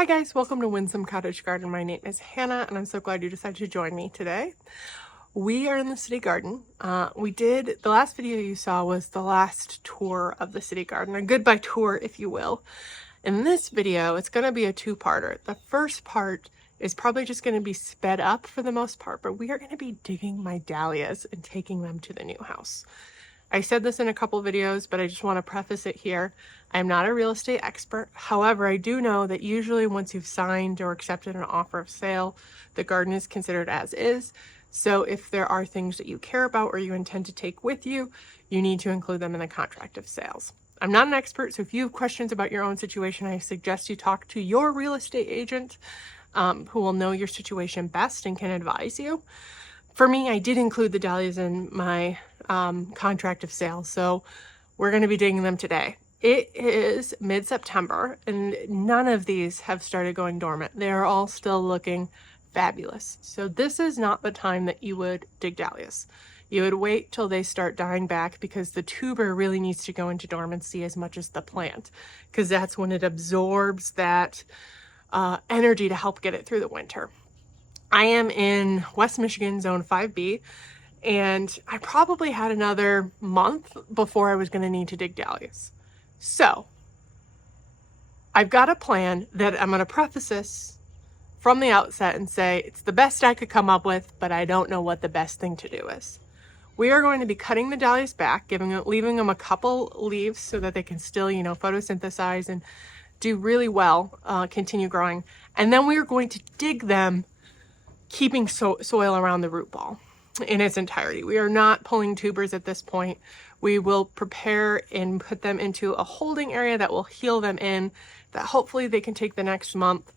Hi guys, welcome to Windsome Cottage Garden. My name is Hannah and I'm so glad you decided to join me today. We are in the city garden. The last video you saw was the last tour of the city garden, a goodbye tour if you will. In this video, it's going to be a two-parter. The first part is probably just going to be sped up for the most part, but we are going to be digging my dahlias and taking them to the new house. I said this in a couple videos, but I just want to preface it here. I'm not a real estate expert. However, I do know that usually once you've signed or accepted an offer of sale, the garden is considered as is. So if there are things that you care about or you intend to take with you, you need to include them in the contract of sales. I'm not an expert, so if you have questions about your own situation, I suggest you talk to your real estate agent who will know your situation best and can advise you. For me, I did include the dahlias in my contract of sale, so we're going to be digging them today. It is mid-September and none of these have started going dormant. They are all still looking fabulous. So this is not the time that you would dig dahlias. You would wait till they start dying back because the tuber really needs to go into dormancy as much as the plant, because that's when it absorbs that energy to help get it through the winter. I am in West Michigan, Zone 5B, and I probably had another month before I was going to need to dig dahlias. So I've got a plan that I'm going to preface this from the outset and say it's the best I could come up with, but I don't know what the best thing to do is. We are going to be cutting the dahlias back, leaving them a couple leaves so that they can still, photosynthesize and do really well, continue growing. And then we are going to dig them, keeping soil around the root ball in its entirety. We are not pulling tubers at this point. We will prepare and put them into a holding area that will heal them in, that hopefully they can take the next month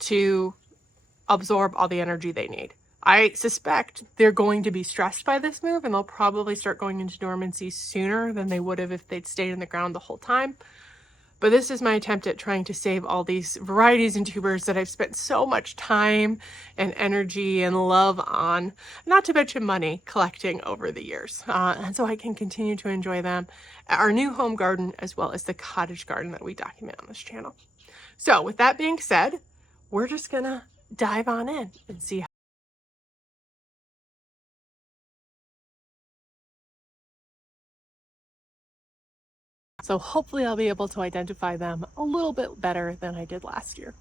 to absorb all the energy they need. I suspect they're going to be stressed by this move and they'll probably start going into dormancy sooner than they would have if they'd stayed in the ground the whole time. But this is my attempt at trying to save all these varieties and tubers that I've spent so much time and energy and love on, not to mention money, collecting over the years. And so I can continue to enjoy them at our new home garden as well as the cottage garden that we document on this channel. So with that being said, we're just gonna dive on in and see how. So hopefully I'll be able to identify them a little bit better than I did last year.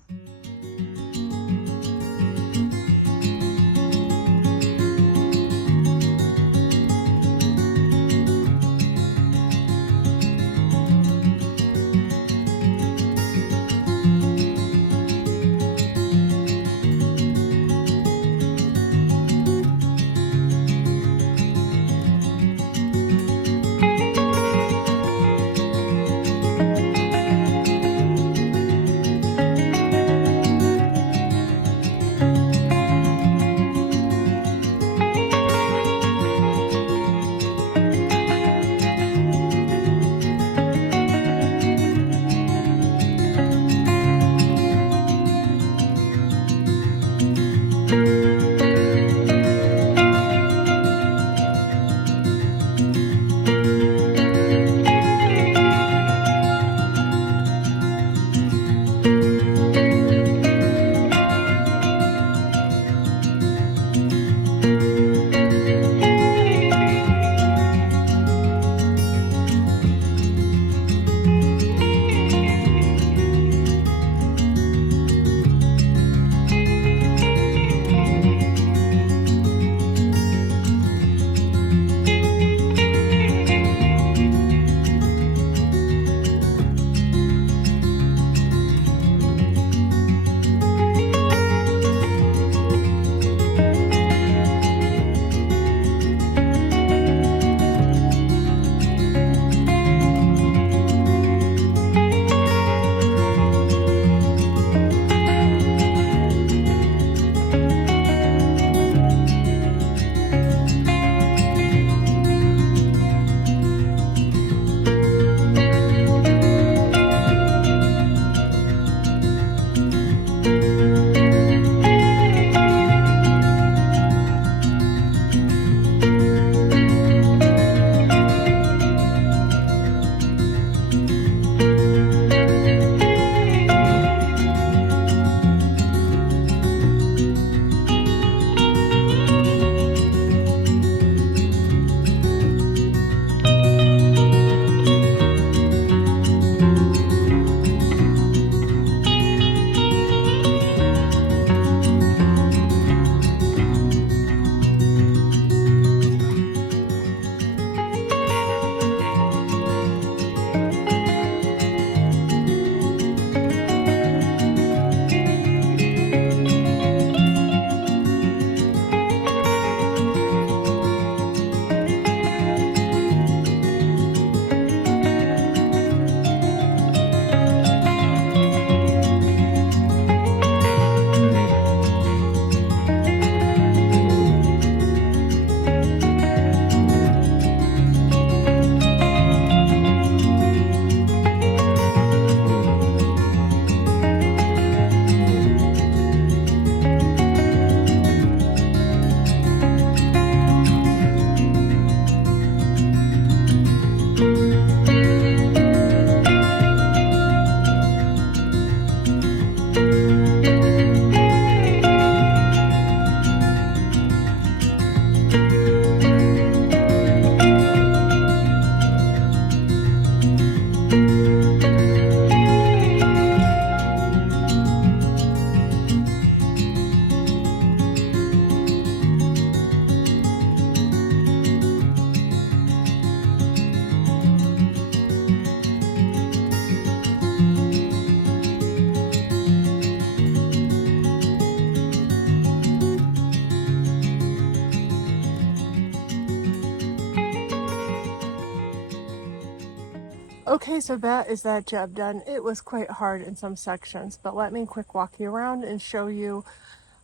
Okay, so that is that job done. It was quite hard in some sections, but let me quick walk you around and show you.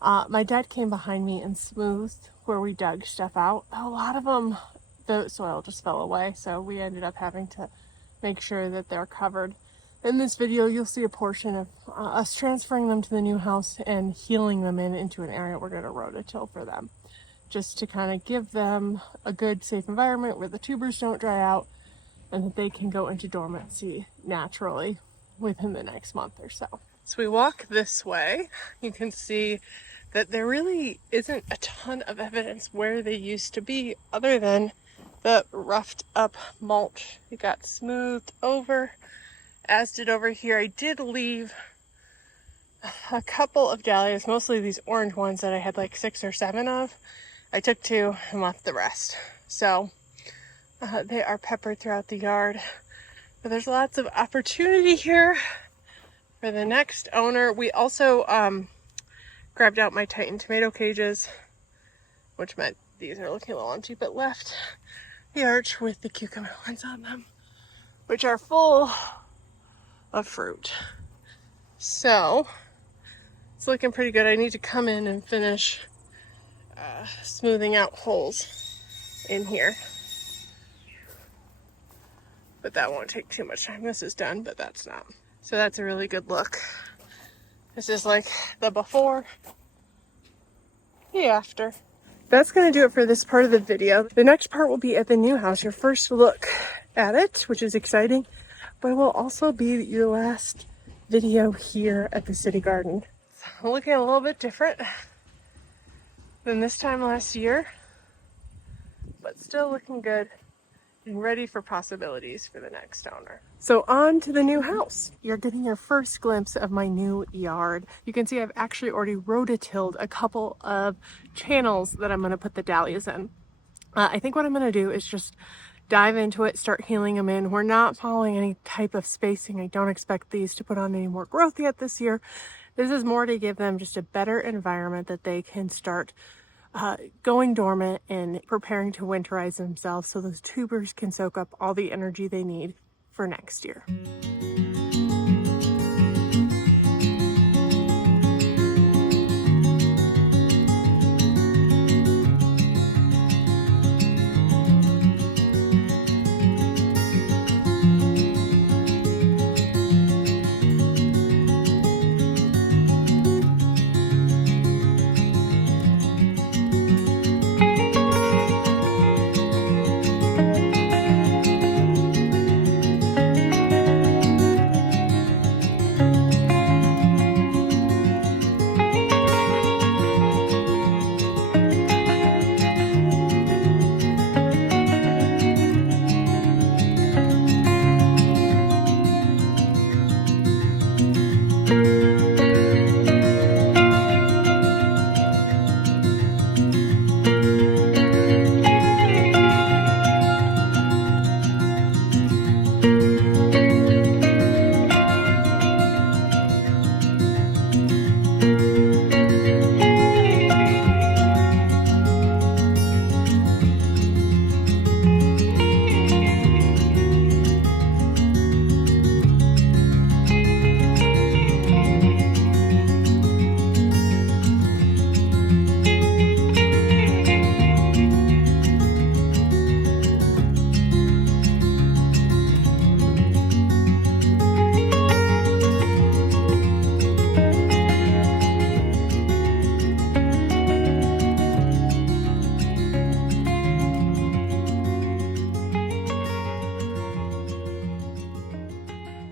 My dad came behind me and smoothed where we dug stuff out. A lot of them, the soil just fell away, so we ended up having to make sure that they're covered. In this video, you'll see a portion of us transferring them to the new house and healing them into an area we're going to rototill for them, just to kind of give them a good, safe environment where the tubers don't dry out and that they can go into dormancy naturally within the next month or so. So we walk this way, you can see that there really isn't a ton of evidence where they used to be other than the roughed up mulch. It got smoothed over, as did over here. I did leave a couple of dahlias, mostly these orange ones that I had like 6 or 7 of. I took 2 and left the rest. So they are peppered throughout the yard. But there's lots of opportunity here for the next owner. We also grabbed out my Titan tomato cages, which meant these are looking a little empty, but left the arch with the cucumber ones on them, which are full of fruit. So it's looking pretty good. I need to come in and finish smoothing out holes in here, but that won't take too much time. This is done, but that's not. So that's a really good look. This is like the before, the after. That's going to do it for this part of the video. The next part will be at the new house, your first look at it, which is exciting, but it will also be your last video here at the city garden. It's looking a little bit different than this time last year, but still looking good and ready for possibilities for the next owner. So on to the new house. You're getting your first glimpse of my new yard. You can see I've actually already rototilled a couple of channels that I'm going to put the dahlias in. I think what I'm going to do is just dive into it, start healing them in. We're not following any type of spacing. I don't expect these to put on any more growth yet this year. This is more to give them just a better environment that they can start going dormant and preparing to winterize themselves so those tubers can soak up all the energy they need for next year.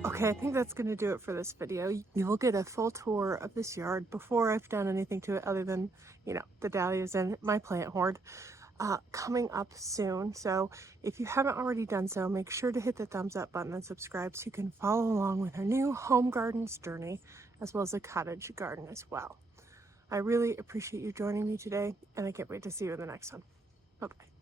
Okay, I think that's going to do it for this video. You will get a full tour of this yard before I've done anything to it other than, you know, the dahlias and my plant hoard coming up soon. So if you haven't already done so, make sure to hit the thumbs up button and subscribe so you can follow along with our new home gardens journey, as well as a cottage garden as well. I really appreciate you joining me today, and I can't wait to see you in the next one. Bye-bye.